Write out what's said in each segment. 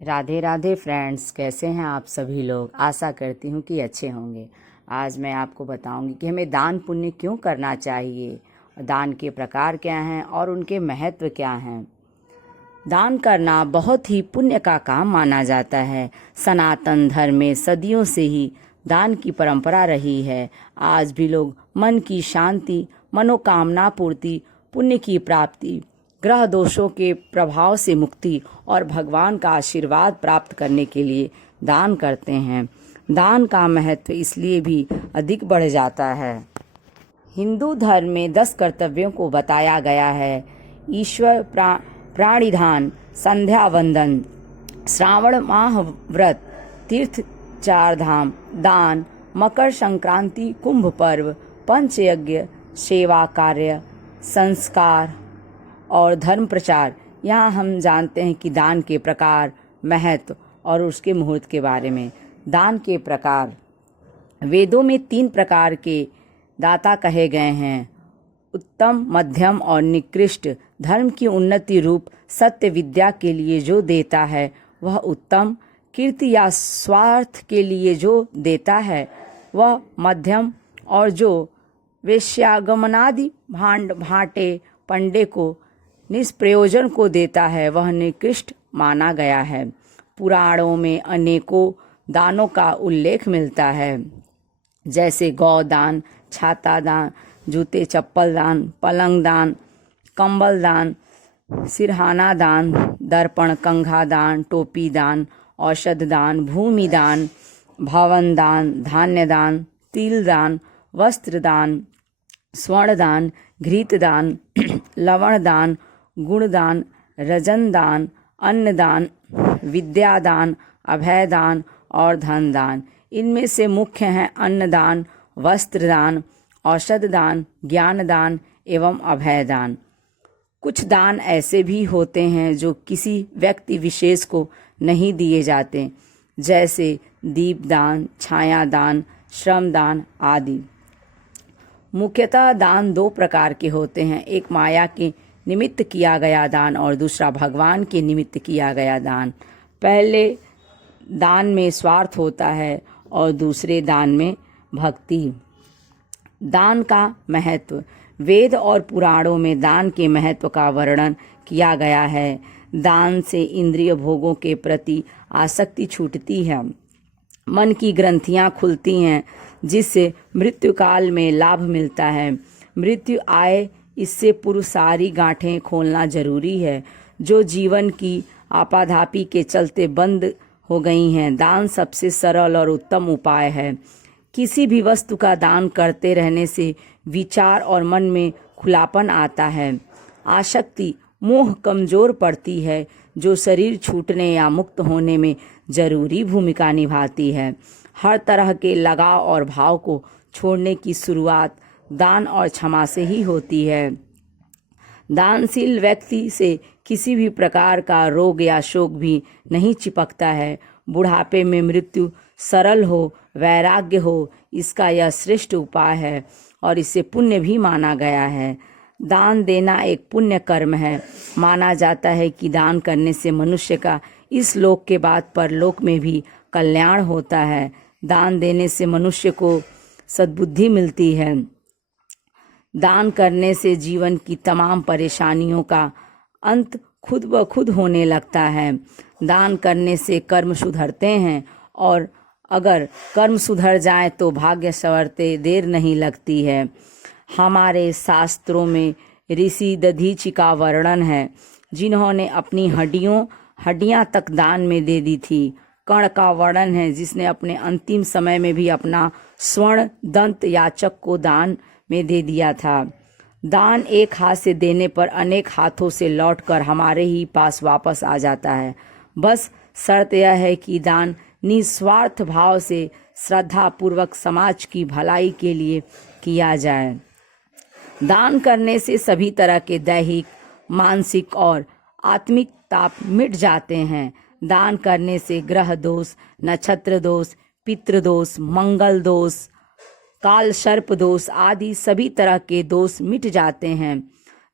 Radhe Radhe friends, कैसे हैं आप सभी लोग। आशा करती हूँ कि अच्छे होंगे। आज मैं आपको बताऊंगी कि हमें दान पुण्य क्यों करना चाहिए, दान के प्रकार क्या हैं और उनके महत्व क्या हैं। दान करना बहुत ही पुण्य का काम माना जाता है। सनातन धर्म में सदियों से ही दान की परंपरा रही है। आज भी लोग मन की शांति, मनोकामना पूर्ति, पुण्य की प्राप्ति, ग्रह दोषों के प्रभाव से मुक्ति और भगवान का आशीर्वाद प्राप्त करने के लिए दान करते हैं। दान का महत्व इसलिए भी अधिक बढ़ जाता है। हिंदू धर्म में 10 कर्तव्यों को बताया गया है। ईश्वर प्राणिधान, संध्या वंदन, श्रावण माह व्रत, तीर्थ 4 धाम, दान, मकर संक्रांति, कुंभ पर्व, पंचयज्ञ, सेवा कार्य, संस्कार और धर्म प्रचार। यहाँ हम जानते हैं कि दान के प्रकार, महत्व और उसके मुहूर्त के बारे में। दान के प्रकार, वेदों में 3 प्रकार के दाता कहे गए हैं। उत्तम, मध्यम और निकृष्ट। धर्म की उन्नति रूप सत्य विद्या के लिए जो देता है वह उत्तम, कीर्ति या स्वार्थ के लिए जो देता है वह मध्यम, और जो वेश्यागमनादि भांड भाटे पंडे को निष्प्रयोजन को देता है वह निकृष्ट माना गया है। पुराणों में अनेकों दानों का उल्लेख मिलता है, जैसे गौदान, छाता दान, जूते चप्पल दान, पलंग दान, कंबल दान, सिरहाना दान, दर्पण कंघा दान, टोपी दान, औषध दान, भूमि दान, भवन दान, धान्य दान, तिल दान, वस्त्र दान, स्वर्ण दान, घृत दान, लवण दान, गुण दान, रजन दान, अन्न दान, विद्या दान, अभय दान और धन दान। इनमें से मुख्य हैं अन्नदान, वस्त्र दान, औषध दान, ज्ञान दान एवं अभय दान। कुछ दान ऐसे भी होते हैं जो किसी व्यक्ति विशेष को नहीं दिए जाते, जैसे दीपदान, छाया दान, श्रम दान आदि। मुख्यतः दान 2 प्रकार के होते हैं, एक माया के निमित्त किया गया दान और दूसरा भगवान के निमित्त किया गया दान। पहले दान में स्वार्थ होता है और दूसरे दान में भक्ति। दान का महत्व, वेद और पुराणों में दान के महत्व का वर्णन किया गया है। दान से इंद्रिय भोगों के प्रति आसक्ति छूटती है, मन की ग्रंथियां खुलती हैं, जिससे मृत्यु काल में लाभ मिलता है। मृत्यु आए इससे पूर्व सारी गांठें खोलना जरूरी है, जो जीवन की आपाधापी के चलते बंद हो गई हैं। दान सबसे सरल और उत्तम उपाय है। किसी भी वस्तु का दान करते रहने से विचार और मन में खुलापन आता है। आसक्ति, मोह कमजोर पड़ती है, जो शरीर छूटने या मुक्त होने में जरूरी भूमिका निभाती है। हर तरह के लगाव और भाव को छोड़ने की शुरुआत दान और क्षमा से ही होती है। दानशील व्यक्ति से किसी भी प्रकार का रोग या शोक भी नहीं चिपकता है। बुढ़ापे में मृत्यु सरल हो, वैराग्य हो, इसका यह श्रेष्ठ उपाय है और इसे पुण्य भी माना गया है। दान देना एक पुण्य कर्म है। माना जाता है कि दान करने से मनुष्य का इस लोक के बाद परलोक में भी कल्याण होता है। दान देने से मनुष्य को सद्बुद्धि मिलती है। दान करने से जीवन की तमाम परेशानियों का अंत खुद ब खुद होने लगता है। दान करने से कर्म सुधरते हैं और अगर कर्म सुधर जाए तो भाग्य संवरते देर नहीं लगती है। हमारे शास्त्रों में ऋषि दधीचि का वर्णन है, जिन्होंने अपनी हड्डियां तक दान में दे दी थी। कर्ण का वर्णन है, जिसने अपने अंतिम समय में भी अपना स्वर्ण दंत याचक को दान में दे दिया था। दान एक हाथ से देने पर अनेक हाथों से लौटकर हमारे ही पास वापस आ जाता है। बस शर्त यह है कि दान निस्वार्थ भाव से श्रद्धा पूर्वक समाज की भलाई के लिए किया जाए। दान करने से सभी तरह के दैहिक, मानसिक और आत्मिक ताप मिट जाते हैं। दान करने से ग्रह दोष, नक्षत्र दोष, पितृ दोष, मंगल दोष, काल सर्प दोष आदि सभी तरह के दोष मिट जाते हैं।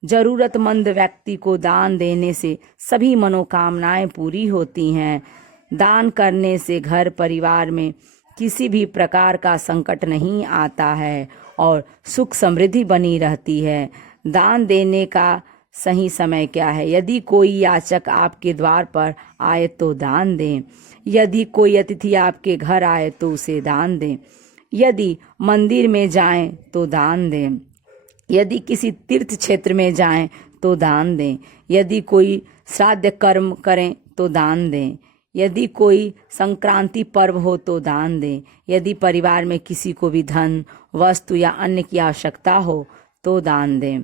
जरूरतमंद व्यक्ति को दान देने से सभी मनोकामनाएं पूरी होती हैं। दान करने से घर परिवार में किसी भी प्रकार का संकट नहीं आता है और सुख समृद्धि बनी रहती है। दान देने का सही समय क्या है? यदि कोई याचक आपके द्वार पर आए तो दान दें। यदि कोई अतिथि आपके घर आए तो उसे दान दें। यदि मंदिर में जाएं तो दान दें। यदि किसी तीर्थ क्षेत्र में जाएं तो दान दें। यदि कोई श्राद्ध कर्म करें तो दान दें। यदि कोई संक्रांति पर्व हो तो दान दें। यदि परिवार में किसी को भी धन, वस्तु या अन्य की आवश्यकता हो तो दान दें।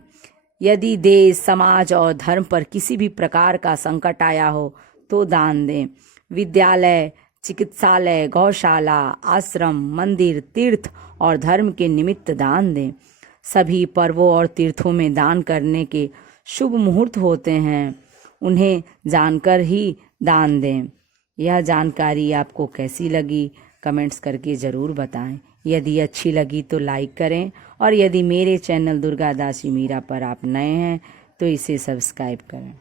यदि देश, समाज और धर्म पर किसी भी प्रकार का संकट आया हो तो दान दें। विद्यालय, चिकित्सालय, गौशाला, आश्रम, मंदिर, तीर्थ और धर्म के निमित्त दान दें। सभी पर्वों और तीर्थों में दान करने के शुभ मुहूर्त होते हैं, उन्हें जानकर ही दान दें। यह जानकारी आपको कैसी लगी कमेंट्स करके ज़रूर बताएं। यदि अच्छी लगी तो लाइक करें और यदि मेरे चैनल दुर्गा दासी मीरा पर आप नए हैं तो इसे सब्सक्राइब करें।